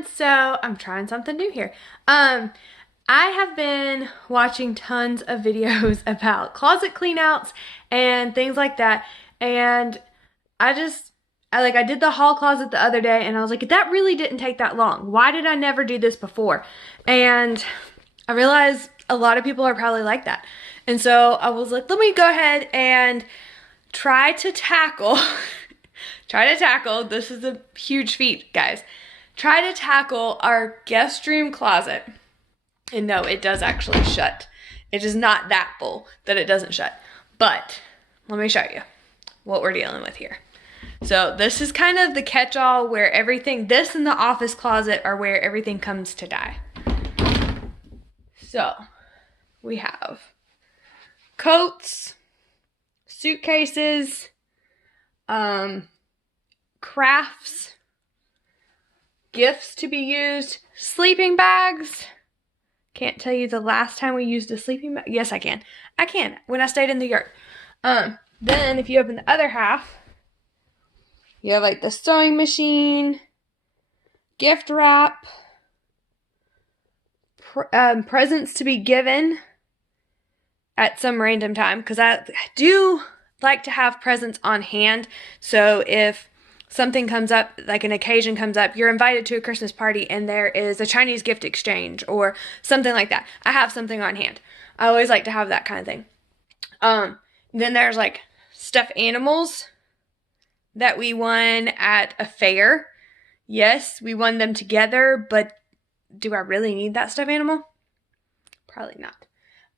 everyone. So I'm trying something new here. I have been watching tons of videos about closet cleanouts and things like that. And I did the hall closet the other day and I was like, that really didn't take that long. Why did I never do this before? And I realized a lot of people are probably like that. And so I was like, let me go ahead and try to tackle, this is a huge feat, guys. Try to tackle our guest room closet. And no, it does actually shut. It is not that full that it doesn't shut. But let me show you what we're dealing with here. So this is kind of the catch-all where everything, this and the office closet are where everything comes to die. So we have coats, suitcases, crafts, gifts to be used, sleeping bags. Can't tell you the last time we used a sleeping bag. Yes, I can. I can, when I stayed in the yard. Then if you open the other half, you have like the sewing machine, gift wrap, presents to be given at some random time, because I do like to have presents on hand. So if something comes up, like an occasion comes up, you're invited to a Christmas party and there is a Chinese gift exchange or something like that, I have something on hand. I always like to have that kind of thing. Then there's like stuffed animals that we won at a fair. Yes, we won them together, but do I really need that stuffed animal? Probably not.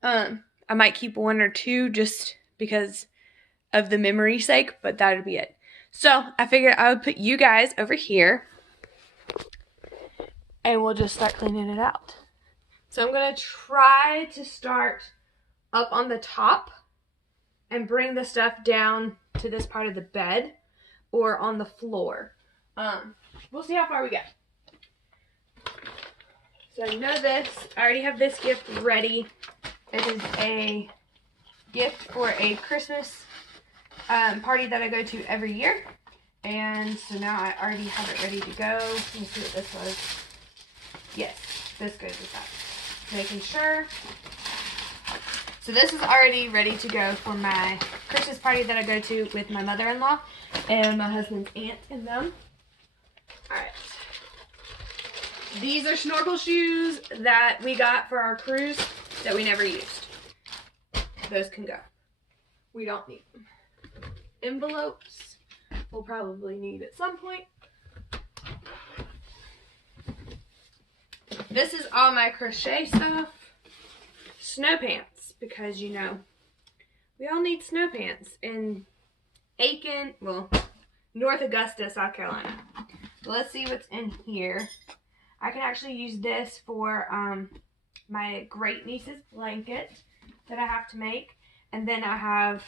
I might keep one or two just because of the memory's sake, but that would be it. So I figured I would put you guys over here and we'll just start cleaning it out. So I'm going to try to start up on the top and bring the stuff down to this part of the bed or on the floor. We'll see how far we get. So you know this, I already have this gift ready. It is a gift for a Christmas party that I go to every year. And so now I already have it ready to go. Let me see what this was. Yes, this goes with that. Making sure. So this is already ready to go for my Christmas party that I go to with my mother-in-law and my husband's aunt and them. Alright. These are snorkel shoes that we got for our cruise that we never used. Those can go. We don't need them. Envelopes we'll probably need at some point. This is all my crochet stuff. Snow pants, because you know, we all need snow pants in Aiken, well, North Augusta, South Carolina. So let's see what's in here. I can actually use this for my great niece's blanket that I have to make. And then I have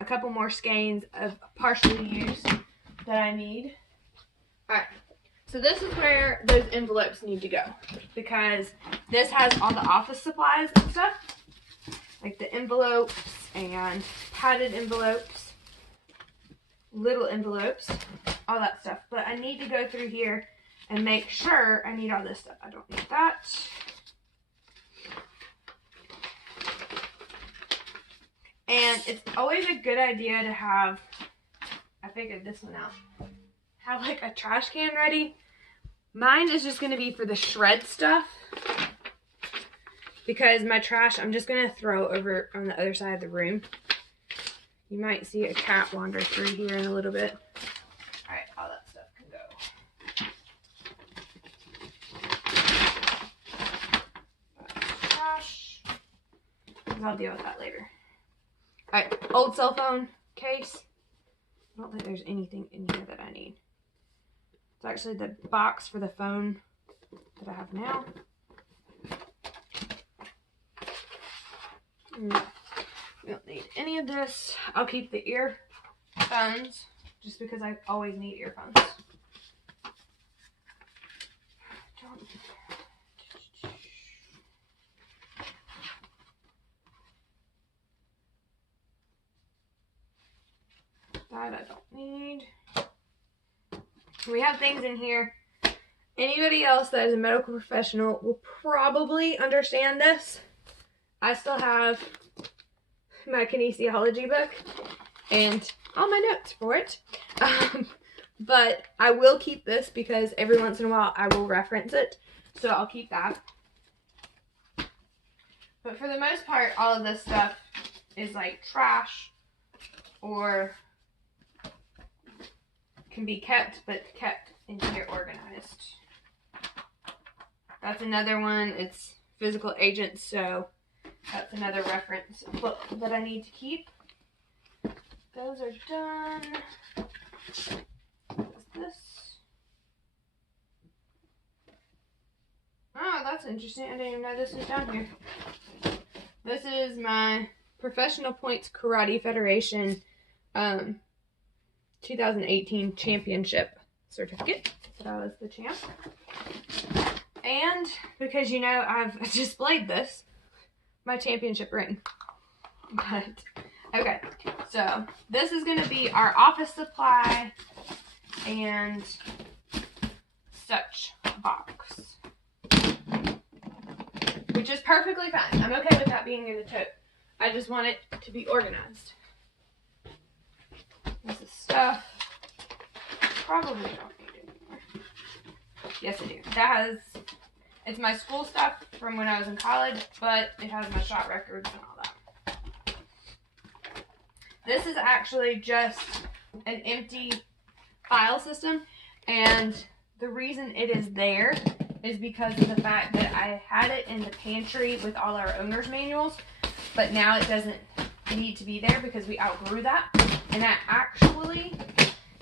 a couple more skeins of partially used that I need. Alright, so this is where those envelopes need to go, because this has all the office supplies and stuff, like the envelopes and padded envelopes, little envelopes, all that stuff. But I need to go through here and make sure I need all this stuff. I don't need that. And it's always a good idea to have, I figured this one out, have like a trash can ready. Mine is just going to be for the shred stuff, because my trash I'm just going to throw over on the other side of the room. You might see a cat wander through here in a little bit. Alright, all that stuff can go. Trash. I'll deal with that later. Alright, old cell phone case. I don't think there's anything in here that I need. It's actually the box for the phone that I have now. No, we don't need any of this. I'll keep the earphones, just because I always need earphones. That I don't need. We have things in here Anybody else that is a medical professional will probably understand this. I still have my kinesiology book and all my notes for it. But I will keep this because every once in a while I will reference it. So I'll keep that. But for the most part, all of this stuff is like trash or can be kept, but kept in here organized. That's another one. It's physical agents, so that's another reference book that I need to keep. Those are done. What's this? Oh, that's interesting. I didn't even know this was down here. This is my Professional Points Karate Federation 2018 championship certificate. So I was the champ. And because you know I've displayed this, my championship ring. But okay, so this is going to be our office supply and such box, which is perfectly fine. I'm okay with that being in the tote. I just want it to be organized. This is stuff I probably don't need anymore. Yes, I do. It's my school stuff from when I was in college, but it has my shot records and all that. This is actually just an empty file system, and the reason it is there is because of the fact that I had it in the pantry with all our owner's manuals, but now it doesn't need to be there because we outgrew that. And I actually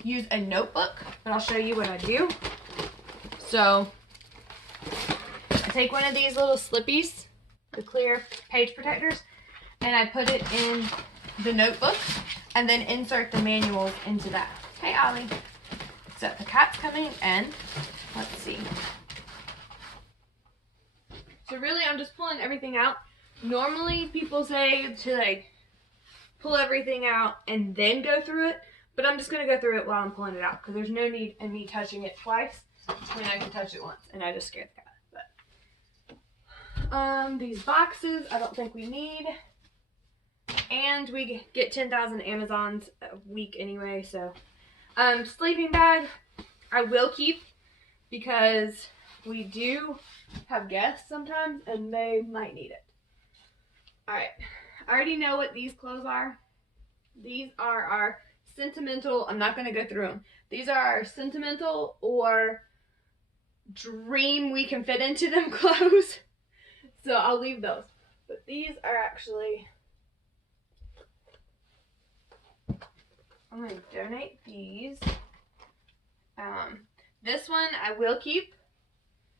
use a notebook, but I'll show you what I do. So I take one of these little slippies, the clear page protectors, and I put it in the notebook and then insert the manuals into that. Hey, Ollie. So the cat's coming in. Let's see. So really, I'm just pulling everything out. Normally, people say to like pull everything out and then go through it, but I'm just going to go through it while I'm pulling it out because there's no need in me touching it twice when I can touch it once, and I just scared the cat. But these boxes, I don't think we need, and we get 10,000 Amazons a week anyway. So sleeping bag, I will keep because we do have guests sometimes, and they might need it. Alright, I already know what these clothes are. These are our sentimental, I'm not going to go through them. These are our sentimental or dream we can fit into them clothes. So I'll leave those. But these are actually, I'm going to donate these. This one I will keep.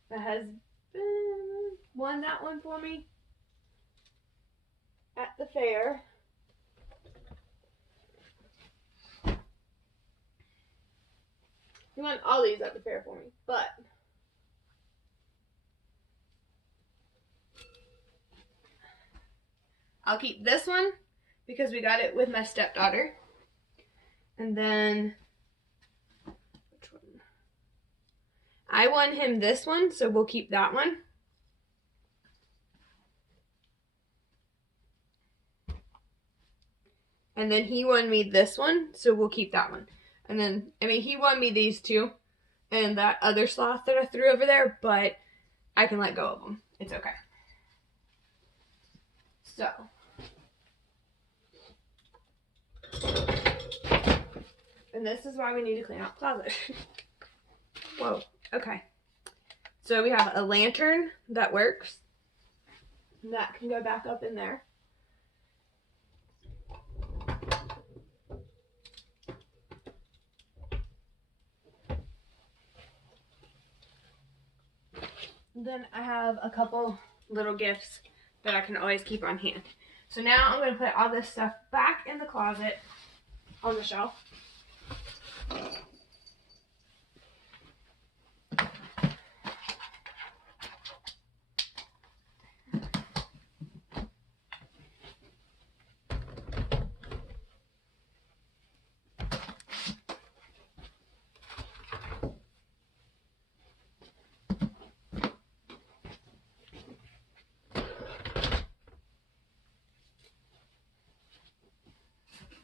My husband won that one for me at the fair. He won all these at the fair for me, but I'll keep this one because we got it with my stepdaughter. And then, which one? I won him this one, so we'll keep that one. And then he won me this one, so we'll keep that one. And then, he won me these two and that other sloth that I threw over there, but I can let go of them. It's okay. So. And this is why we need to clean out the closet. Whoa, okay. So we have a lantern that works. That can go back up in there. Then I have a couple little gifts that I can always keep on hand. So now I'm going to put all this stuff back in the closet on the shelf.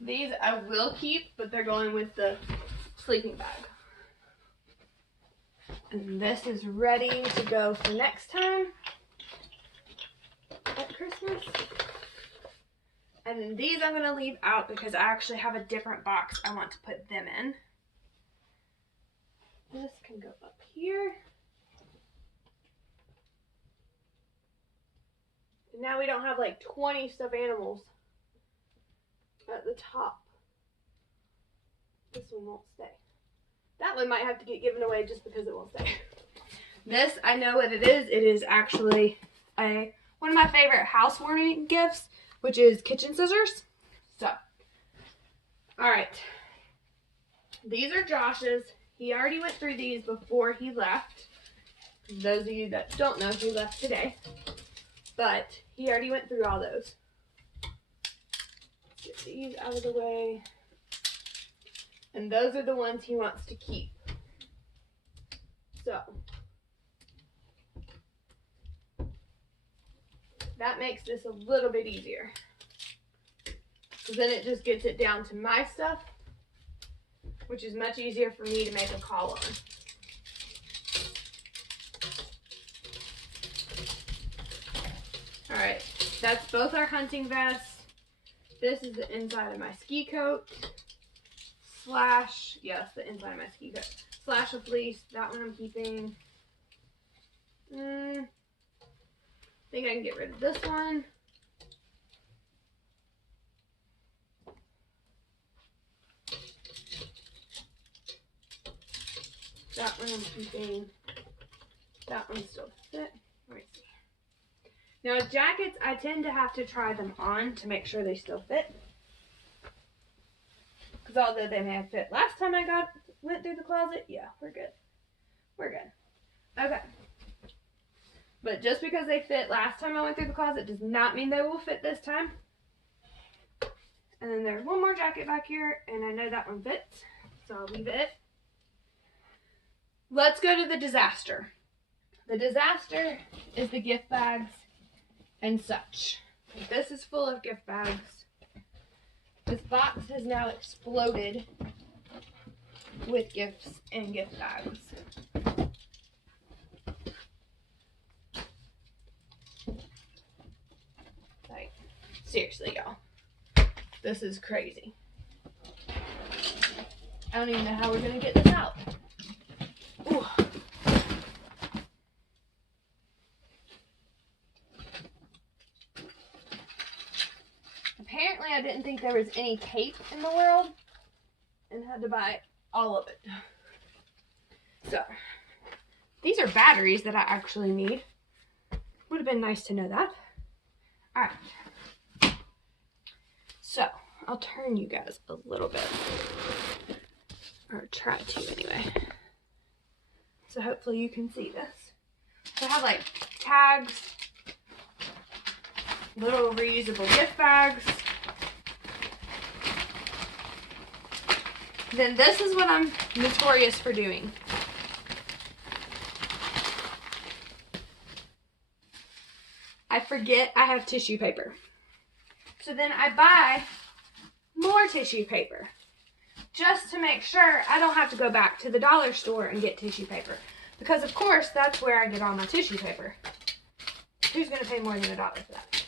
These I will keep, but they're going with the sleeping bag. And this is ready to go for next time at Christmas. And then these I'm going to leave out because I actually have a different box I want to put them in. This can go up here. And now we don't have like 20 stuffed animals at the top. This one won't stay. That one might have to get given away just because it won't stay. This, I know what it is. It is actually one of my favorite housewarming gifts, which is kitchen scissors. So, alright. These are Josh's. He already went through these before he left. Those of you that don't know, he left today. But he already went through all those. Get these out of the way. And those are the ones he wants to keep. So, that makes this a little bit easier. Because then it just gets it down to my stuff, which is much easier for me to make a call on. Alright, that's both our hunting vests. This is the inside of my ski coat. Slash, yes, the inside of my ski coat. Slash a fleece. That one I'm keeping. I think I can get rid of this one. That one I'm keeping. That one still fit. Let me see. Now jackets, I tend to have to try them on to make sure they still fit. Because although they may have fit last time I went through the closet, yeah, we're good. We're good. Okay. But just because they fit last time I went through the closet does not mean they will fit this time. And then there's one more jacket back here, and I know that one fits, so I'll leave it. Let's go to the disaster. The disaster is the gift bags and such. This is full of gift bags. This box has now exploded with gifts and gift bags. Like, seriously, y'all. This is crazy. I don't even know how we're going to get this out. Ooh. Apparently, I didn't think there was any tape in the world and had to buy all of it. So, these are batteries that I actually need. Would have been nice to know that. Alright. So, I'll turn you guys a little bit. Or try to anyway. So hopefully you can see this. So I have like tags, little reusable gift bags. Then this is what I'm notorious for doing. I forget I have tissue paper. So then I buy more tissue paper. Just to make sure I don't have to go back to the dollar store and get tissue paper. Because of course, that's where I get all my tissue paper. Who's going to pay more than $1 for that?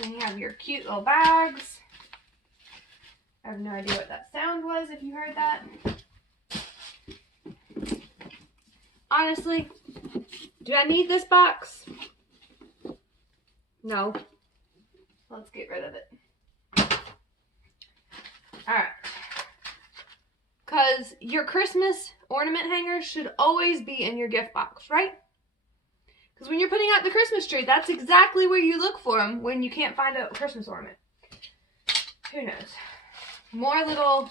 Then you have your cute little bags. I have no idea what that sound was if you heard that. Honestly, do I need this box? No. Let's get rid of it. Alright. Because your Christmas ornament hangers should always be in your gift box, right? Because when you're putting out the Christmas tree, that's exactly where you look for them when you can't find a Christmas ornament. Who knows? More little,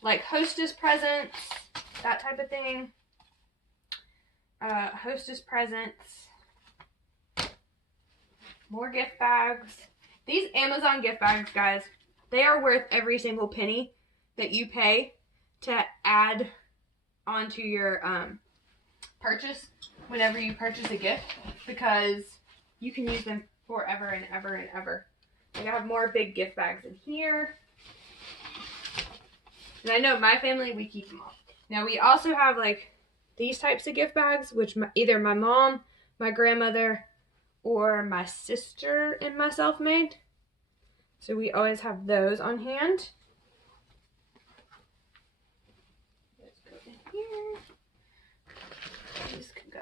like, hostess presents, that type of thing. Hostess presents. More gift bags. These Amazon gift bags, guys, they are worth every single penny that you pay to add onto your purchase whenever you purchase a gift, because you can use them forever and ever and ever. Like I have more big gift bags in here. And I know my family, we keep them all. Now we also have like these types of gift bags, which either my mom, my grandmother, or my sister and myself made. So we always have those on hand. Let's go in here. These can go.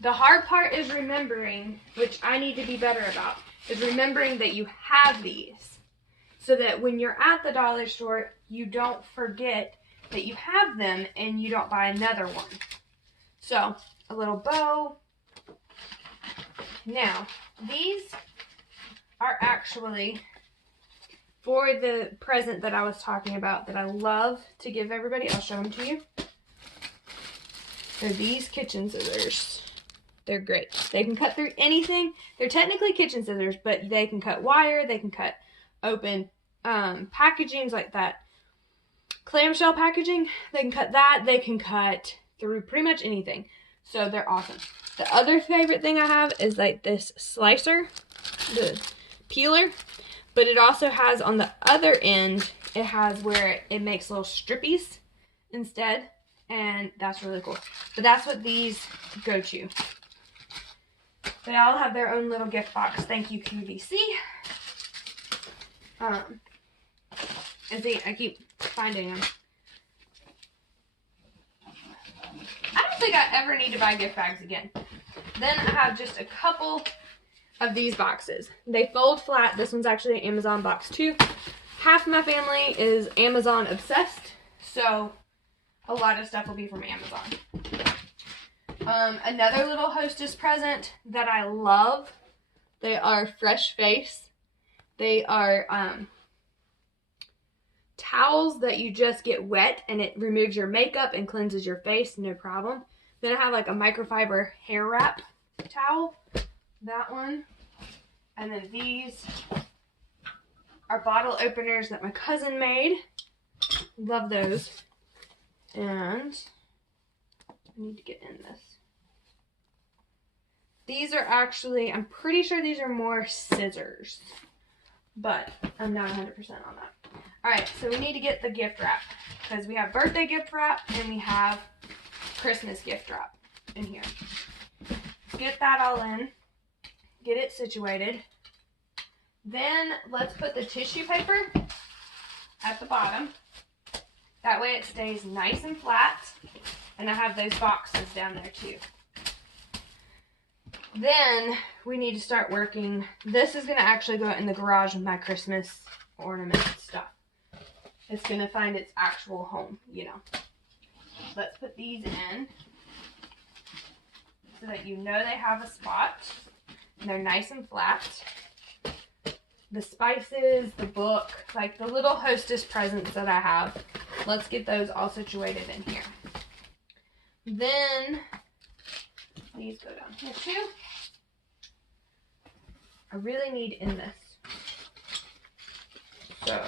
The hard part is remembering, which I need to be better about, is remembering that you have these. So that when you're at the dollar store, you don't forget that you have them and you don't buy another one. So, a little bow. Now, these are actually for the present that I was talking about that I love to give everybody. I'll show them to you. They're these kitchen scissors. They're great. They can cut through anything. They're technically kitchen scissors, but they can cut wire. They can cut open packagings like that. Clamshell packaging, they can cut that. They can cut through pretty much anything. So they're awesome. The other favorite thing I have is like this slicer, the peeler. But it also has on the other end, it has where it makes little strippies instead. And that's really cool. But that's what these go to. They all have their own little gift box. Thank you, QVC. And see, I keep finding them. I don't think I ever need to buy gift bags again. Then I have just a couple of these boxes. They fold flat. This one's actually an Amazon box too. Half my family is Amazon obsessed, so a lot of stuff will be from Amazon. Another little hostess present that I love. They are Fresh Face. They are towels that you just get wet and it removes your makeup and cleanses your face, no problem. Then I have like a microfiber hair wrap towel, that one. And then these are bottle openers that my cousin made. Love those. And I need to get in this. These are actually, I'm pretty sure these are more scissors, but I'm not 100% on that. Alright, so we need to get the gift wrap because we have birthday gift wrap and we have Christmas gift wrap in here. Get that all in, get it situated. Then let's put the tissue paper at the bottom. That way it stays nice and flat. And I have those boxes down there too. Then we need to start working. This is going to actually go in the garage with my Christmas ornament stuff. It's going to find its actual home, you know. Let's put these in so that you know they have a spot. And they're nice and flat. The spices, the book, like the little hostess presents that I have. Let's get those all situated in here. Then, these go down here too. I really need in this. So,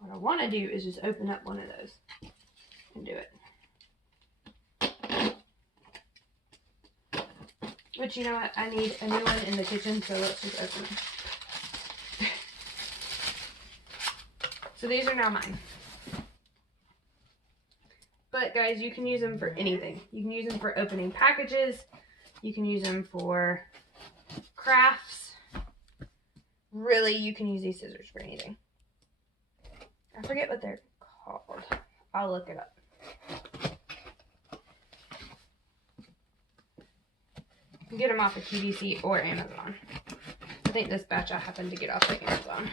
what I want to do is just open up one of those and do it. But you know what? I need a new one in the kitchen, so let's just open it. So these are now mine. But guys, you can use them for anything. You can use them for opening packages. You can use them for crafts. Really, you can use these scissors for anything. I forget what they're called. I'll look it up. You can get them off of QVC or Amazon. I think this batch I happened to get off of Amazon.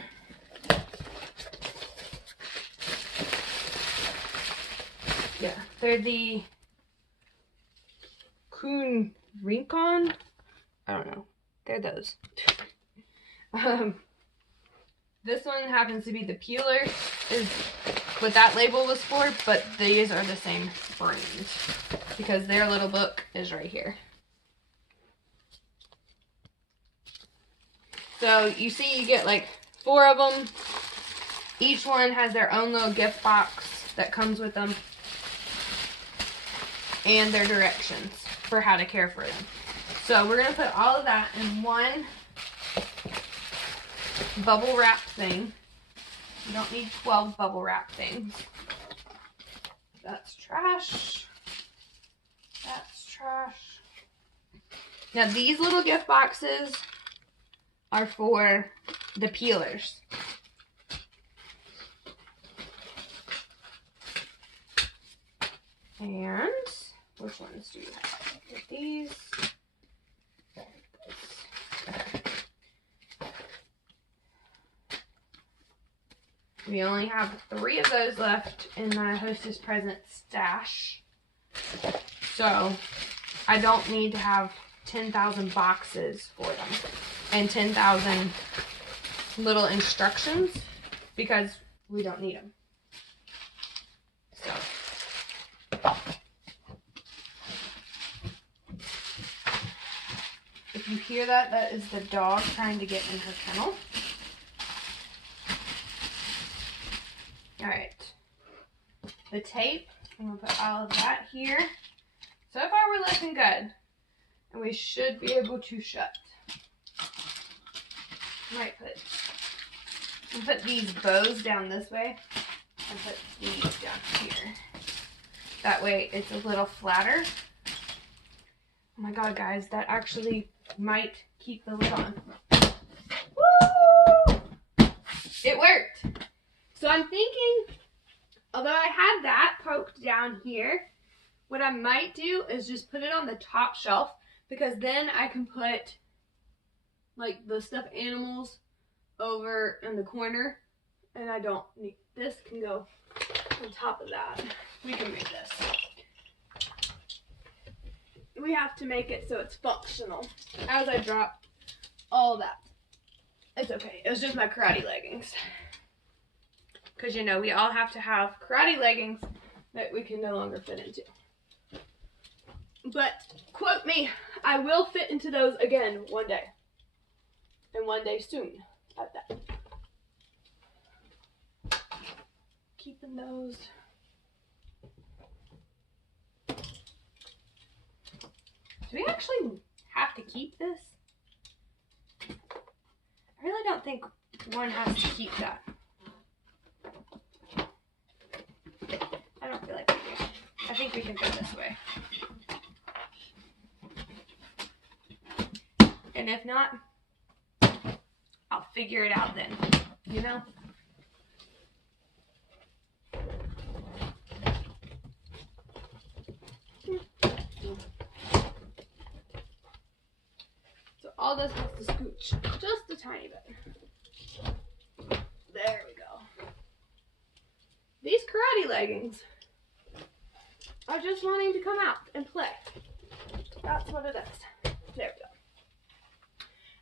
Yeah, they're the Kuhn Rincon. I don't know. They're those. This one happens to be the peeler, is what that label was for, but these are the same brand because their little book is right here. So you see you get like 4 of them. Each one has their own little gift box that comes with them and their directions. for how to care for them. So we're going to put all of that in one bubble wrap thing. You don't need 12 bubble wrap things. That's trash. That's trash. Now these little gift boxes are for the peelers. And which ones do you have? These. We only have 3 of those left in my Hostess Present stash. So I don't need to have 10,000 boxes for them and 10,000 little instructions because we don't need them. So if you hear that, that is the dog trying to get in her kennel. Alright, the tape, I'm going to put all of that here. So far we're looking good, and we should be able to shut. I might put these bows down this way, and put these down here. That way it's a little flatter. Oh my god, guys, that actually might keep the lid on. Woo! It worked! So I'm thinking, although I had that poked down here, what I might do is just put it on the top shelf, because then I can put like the stuffed animals over in the corner, and I don't need, this can go on top of that. We can make this. We have to make it so it's functional. As I drop all that. It's okay, it was just my karate leggings. Because, you know, we all have to have karate leggings that we can no longer fit into. But, quote me, I will fit into those again one day. And one day soon at that. Keeping those. Do we actually have to keep this? I really don't think one has to keep that. I don't feel like we do. I think we can go this way. And if not, I'll figure it out then, you know? So all this has to scooch just a tiny bit. There we go. These karate leggings are just wanting to come out and play. That's what it is. There we go.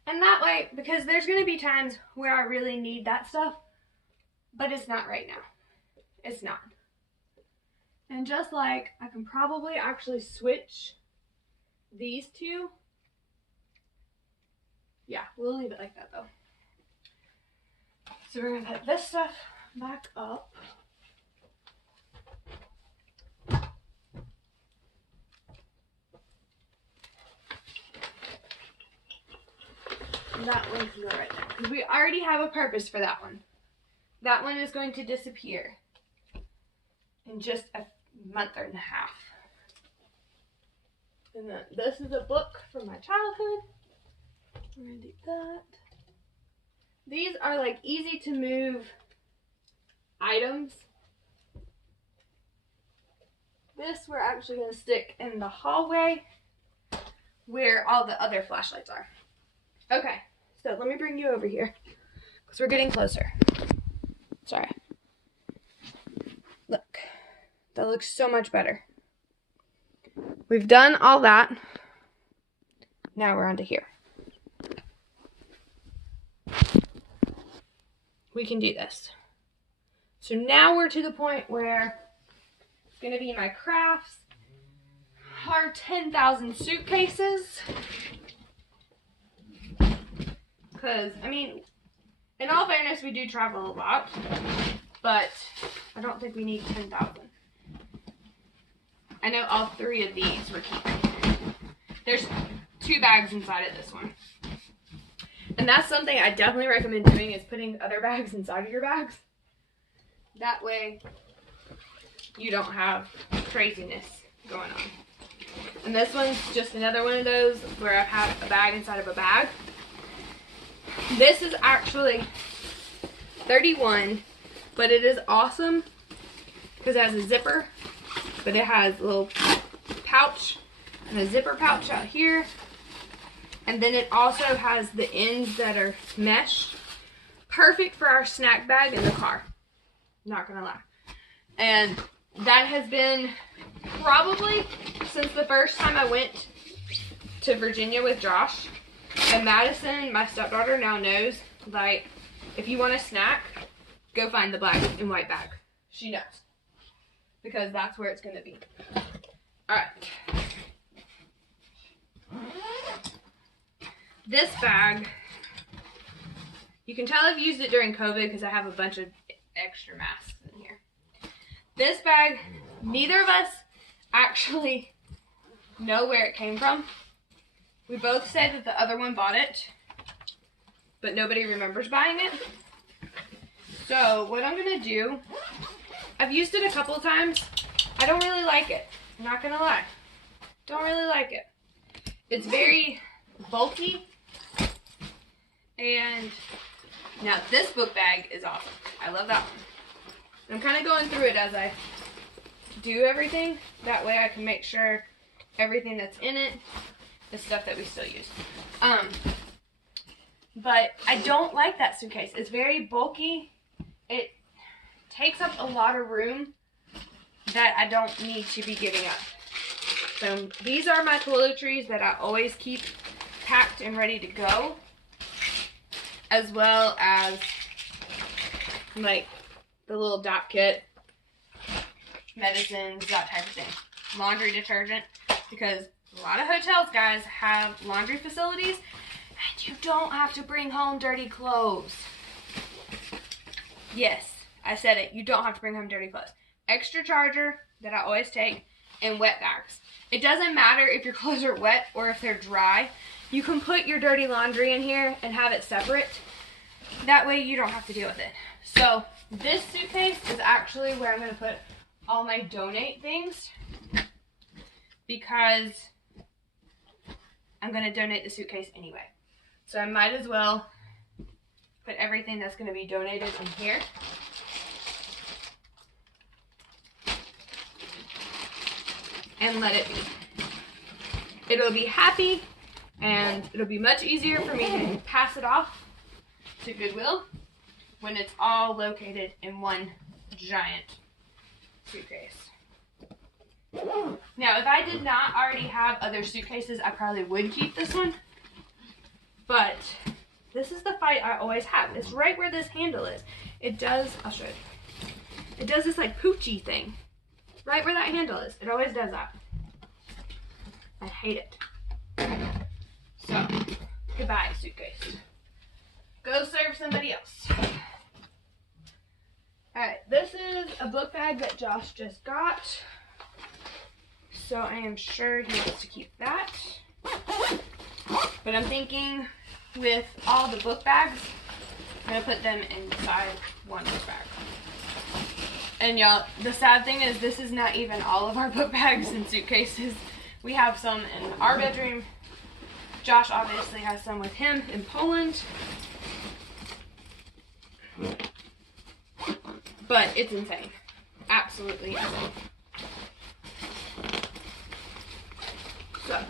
And that way, because there's going to be times where I really need that stuff, but it's not right now. It's not. And just like I can probably actually switch these two. Yeah, we'll leave it like that though. So we're going to put this stuff back up. That one can go right there. Because we already have a purpose for that one. That one is going to disappear in just a month and a half. And then this is a book from my childhood. We're going to do that. These are like easy to move items. This we're actually going to stick in the hallway where all the other flashlights are. Okay, so let me bring you over here because we're getting closer. Sorry. Look, that looks so much better. We've done all that. Now we're on to here. We can do this. So now we're to the point where it's going to be my crafts, our 10,000 suitcases. Because, I mean, in all fairness, we do travel a lot, but I don't think we need 10,000. I know all 3 of these we're keeping. There's 2 bags inside of this one. And that's something I definitely recommend doing, is putting other bags inside of your bags. That way you don't have craziness going on. And this one's just another one of those where I have a bag inside of a bag. This is actually 31, but it is awesome because it has a zipper, but it has a little pouch and a zipper pouch out here. And then it also has the ends that are meshed. Perfect for our snack bag in the car. Not gonna lie. And that has been probably since the first time I went to Virginia with Josh. And Madison, my stepdaughter, now knows, like, if you want a snack, go find the black and white bag. She knows. Because that's where it's gonna be. Alright. This bag, you can tell I've used it during COVID because I have a bunch of extra masks in here. This bag, neither of us actually know where it came from. We both say that the other one bought it, but nobody remembers buying it. So what I'm going to do, I've used it a couple of times. I don't really like it. I'm not going to lie. Don't really like it. It's very bulky. And now this book bag is awesome. I love that one. I'm kind of going through it as I do everything. That way I can make sure everything that's in it is stuff that we still use. But I don't like that suitcase. It's very bulky. It takes up a lot of room that I don't need to be giving up. So these are my toiletries that I always keep packed and ready to go. As well as like the little dot kit, medicines, that type of thing. Laundry detergent, because a lot of hotels, guys, have laundry facilities and you don't have to bring home dirty clothes. Yes, I said it. You don't have to bring home dirty clothes. Extra charger that I always take, and wet bags. It doesn't matter if your clothes are wet or if they're dry. You can put your dirty laundry in here and have it separate. That way you don't have to deal with it. So this suitcase is actually where I'm going to put all my donate things, because I'm going to donate the suitcase anyway. So I might as well put everything that's going to be donated in here. And let it be. It'll be happy, and it'll be much easier for me to pass it off to Goodwill when it's all located in one giant suitcase. Now, if I did not already have other suitcases, I probably would keep this one. But this is the fight I always have. It's right where this handle is. It does, I'll show you. It does this like poochy thing. Right where that handle is. It always does that. I hate it. So, goodbye, suitcase. Go serve somebody else. Alright, this is a book bag that Josh just got. So I am sure he wants to keep that. But I'm thinking with all the book bags, I'm going to put them inside one book bag. And y'all, the sad thing is this is not even all of our book bags and suitcases. We have some in our bedroom. Josh obviously has some with him in Poland. But it's insane. Absolutely insane. So,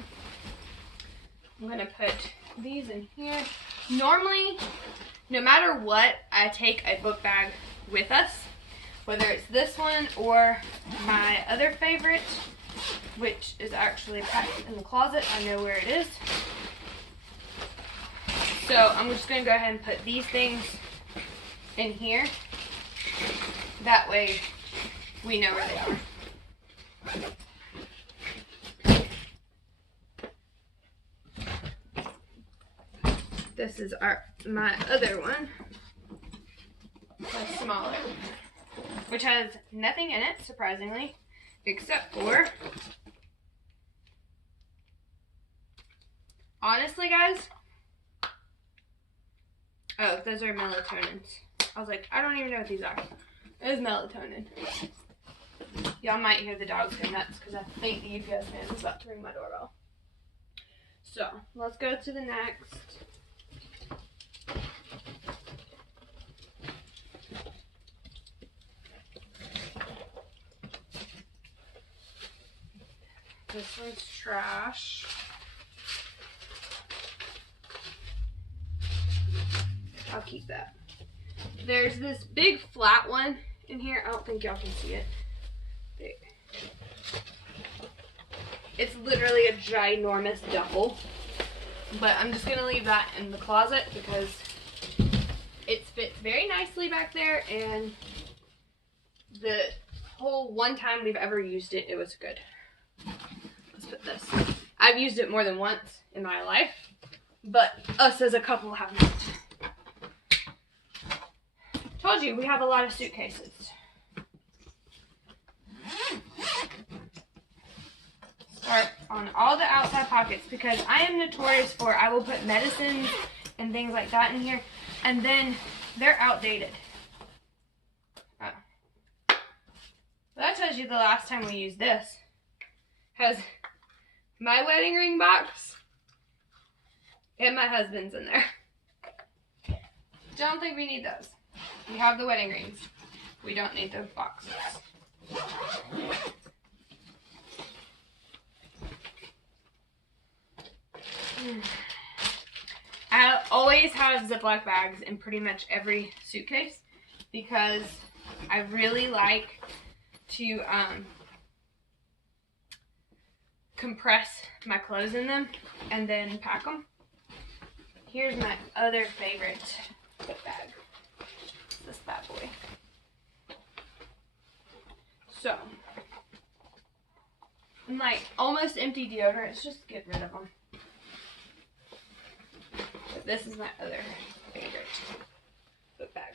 I'm going to put these in here. Normally, no matter what, I take a book bag with us. Whether it's this one or my other favorite, which is actually packed in the closet. I know where it is. So I'm just going to go ahead and put these things in here. That way we know where they are. This is my other one. My smaller one. Which has nothing in it, surprisingly, except for honestly, guys, oh, those are melatonins. I was like, I don't even know what these are. It is melatonin. Y'all might hear the dogs go nuts because I think the UPS man is about to ring my doorbell. So, let's go to the next. This one's trash. I'll keep that. There's this big flat one in here. I don't think y'all can see it. It's literally a ginormous duffel. But I'm just going to leave that in the closet because it fits very nicely back there. And the whole one time we've ever used it, it was good. Let's put this. I've used it more than once in my life, but us as a couple have not. Told you, we have a lot of suitcases. Start on all the outside pockets because I am notorious for I will put medicines and things like that in here, and then they're outdated. Oh. Well, that tells you the last time we used this has my wedding ring box and my husband's in there. Don't think we need those. We have the wedding rings. We don't need those boxes. I always have Ziploc bags in pretty much every suitcase because I really like to compress my clothes in them and then pack them. Here's my other favorite book bag. This bad boy. So, like almost empty deodorants, just get rid of them. But this is my other favorite book bag.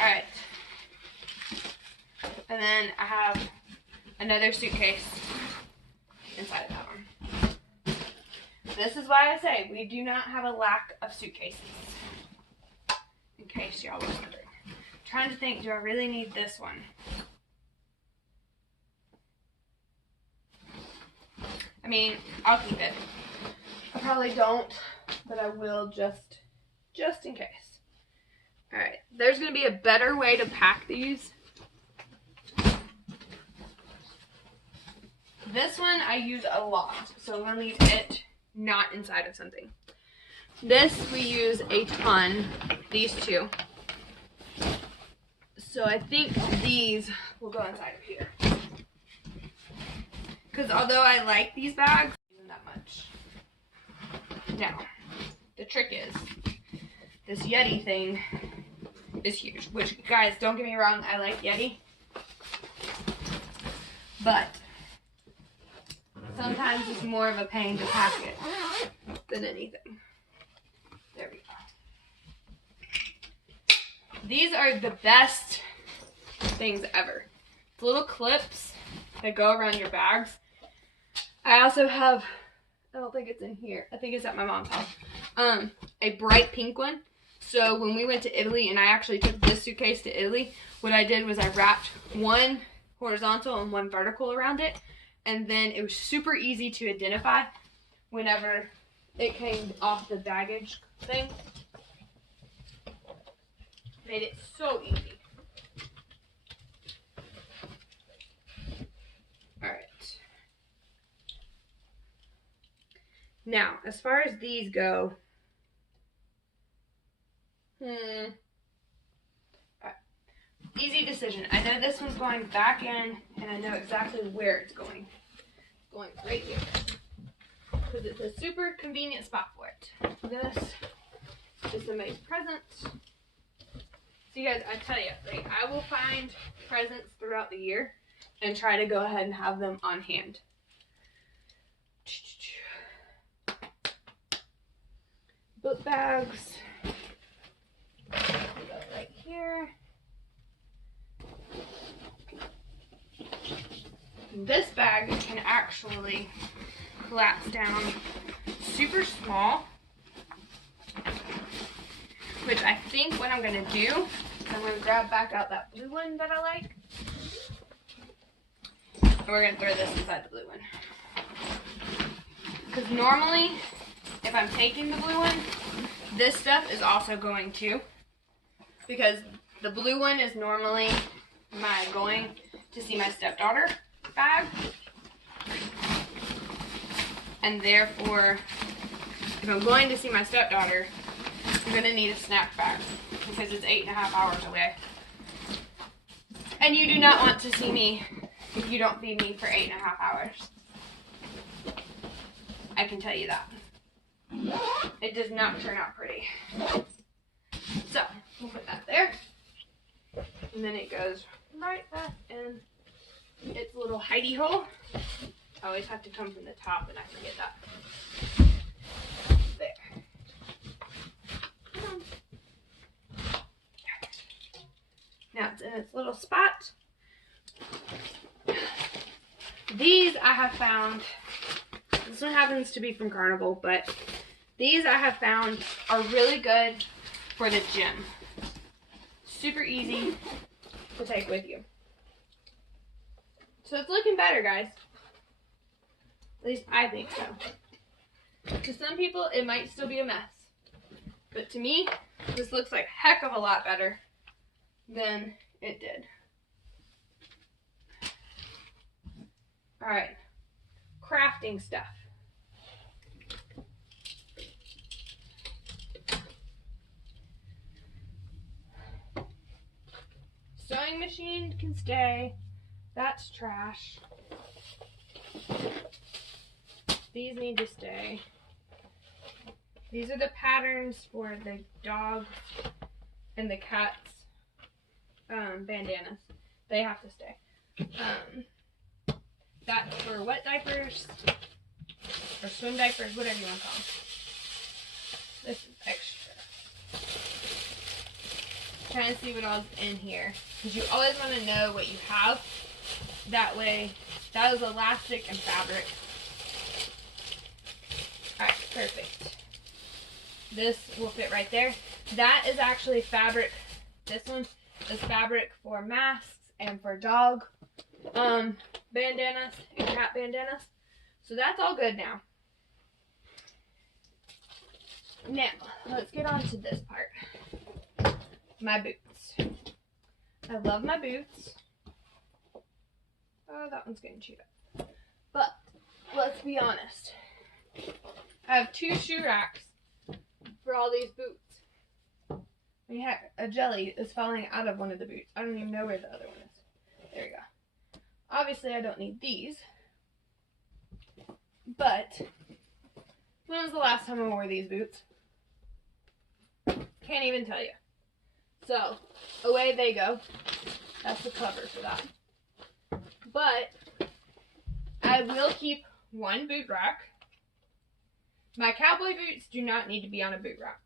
Alright. And then I have another suitcase inside of that one. This is why I say we do not have a lack of suitcases. In case y'all were wondering. I'm trying to think, do I really need this one? I mean, I'll keep it. I probably don't, but I will just in case. Alright, there's going to be a better way to pack these. This one I use a lot, so I'm going to leave it not inside of something. This we use a ton, these two. So I think these will go inside of here. Because although I like these bags, isn't that much. Now, the trick is, this Yeti thing is huge. Which, guys, don't get me wrong, I like Yeti. But sometimes it's more of a pain to pack it than anything. There we go. These are the best things ever. The little clips that go around your bags. I also have, I don't think it's in here. I think it's at my mom's house. A bright pink one. So when we went to Italy, and I actually took this suitcase to Italy, what I did was I wrapped one horizontal and one vertical around it. And then it was super easy to identify whenever it came off the baggage thing. Made it so easy. Alright. Now, as far as these go, alright. Easy decision. I know this one's going back in, and I know exactly where it's going. It's going right here. Because it's a super convenient spot for it. This is the maid's present. So you guys, I tell you, like, I will find presents throughout the year and try to go ahead and have them on hand. Book bags. Go right here. This bag can actually collapse down super small, which I think what I'm going to do is I'm going to grab back out that blue one that I like. And we're going to throw this inside the blue one. Because normally, if I'm taking the blue one, this stuff is also going too. Because the blue one is normally my going to see my stepdaughter bag. And therefore, if I'm going to see my stepdaughter, I'm going to need a snack bag. Because it's 8.5 hours away. And you do not want to see me if you don't feed me for 8.5 hours. I can tell you that. It does not turn out pretty. So, we'll put that there. And then it goes right back in its little hidey hole. I always have to come from the top and I forget that. There. Now it's in its little spot. These I have found, this one happens to be from Carnival, but these I have found are really good for the gym. Super easy to take with you. So it's looking better, guys. At least I think so. To some people, it might still be a mess. But to me, this looks like a heck of a lot better than it did. Alright. Crafting stuff. Sewing machine can stay. That's trash. These need to stay. These are the patterns for the dog and the cat's bandanas. They have to stay. That's for wet diapers or swim diapers, whatever you want to call them. This is extra. Trying to see what all's in here, because you always want to know what you have. That way, that is elastic and fabric. Alright, perfect. This will fit right there. That is actually fabric. This one is fabric for masks and for dog bandanas and cat bandanas. So that's all good now. Now, let's get on to this part. My boots. I love my boots. Oh, that one's getting chewed up. But, let's be honest. I have 2 shoe racks for all these boots. And heck, a jelly is falling out of one of the boots. I don't even know where the other one is. There we go. Obviously, I don't need these. But, when was the last time I wore these boots? Can't even tell you. So, away they go. That's the cover for that. But, I will keep one boot rack. My cowboy boots do not need to be on a boot rack.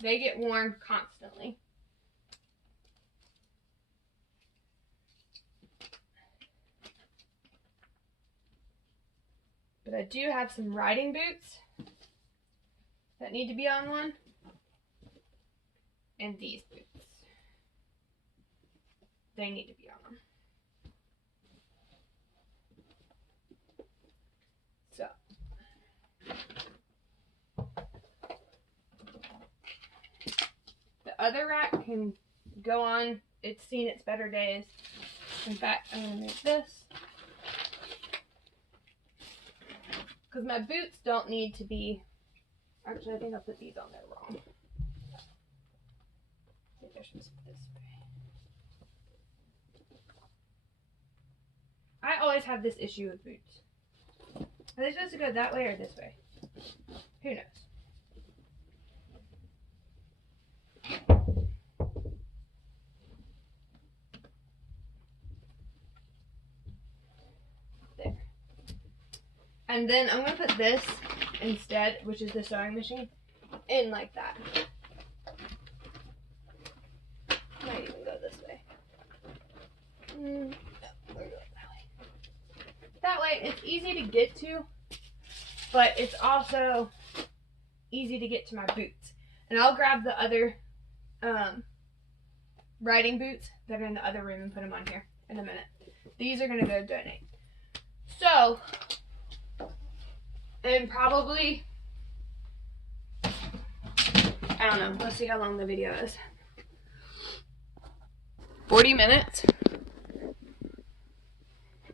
They get worn constantly. But I do have some riding boots that need to be on one. And these boots. They need to be on them. So. The other rack can go on. It's seen its better days. In fact, I'm going to make this. Because my boots don't need to be... Actually, I think I put these on there wrong. I think I should put this way. I always have this issue with boots. Are they supposed to go that way or this way? Who knows? There. And then I'm going to put this instead, which is the sewing machine, in like that. Might even go this way. No, we're going that way. That way, it's easy to get to, but it's also easy to get to my boots. And I'll grab the other riding boots that are in the other room and put them on here in a minute. These are going to go donate. So, and probably, I don't know, let's see how long the video is. 40 minutes.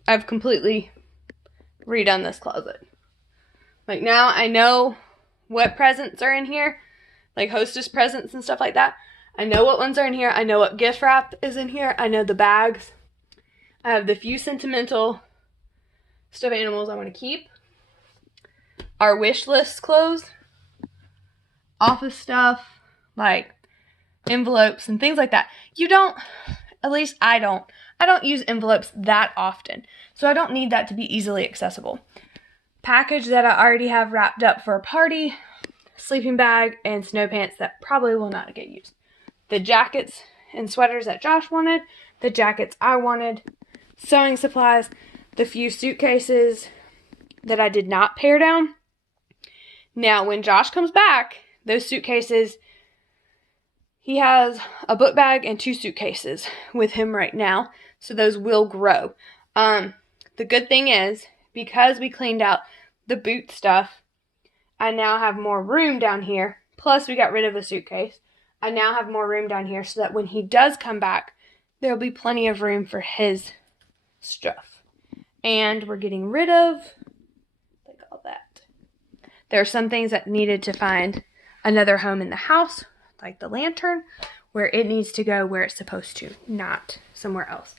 I've completely redone this closet. Like now I know what presents are in here, like hostess presents and stuff like that. I know what ones are in here. I know what gift wrap is in here. I know the bags. I have the few sentimental stuffed animals I want to keep. Our wish list clothes. Office stuff, like envelopes and things like that. You don't, at least I don't use envelopes that often. So I don't need that to be easily accessible. Package that I already have wrapped up for a party, sleeping bag, and snow pants that probably will not get used. The jackets and sweaters that Josh wanted, the jackets I wanted, sewing supplies, the few suitcases that I did not pare down. Now, when Josh comes back, those suitcases, he has a book bag and 2 suitcases with him right now, so those will grow. The good thing is, because we cleaned out the boot stuff, I now have more room down here. Plus, we got rid of a suitcase. I now have more room down here so that when he does come back, there'll be plenty of room for his stuff. And we're getting rid of, like, all that. There are some things that needed to find another home in the house, like the lantern, where it needs to go where it's supposed to, not somewhere else.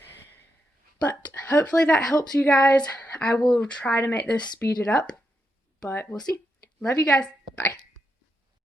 But hopefully that helps you guys. I will try to make this speed it up, but we'll see. Love you guys. Bye.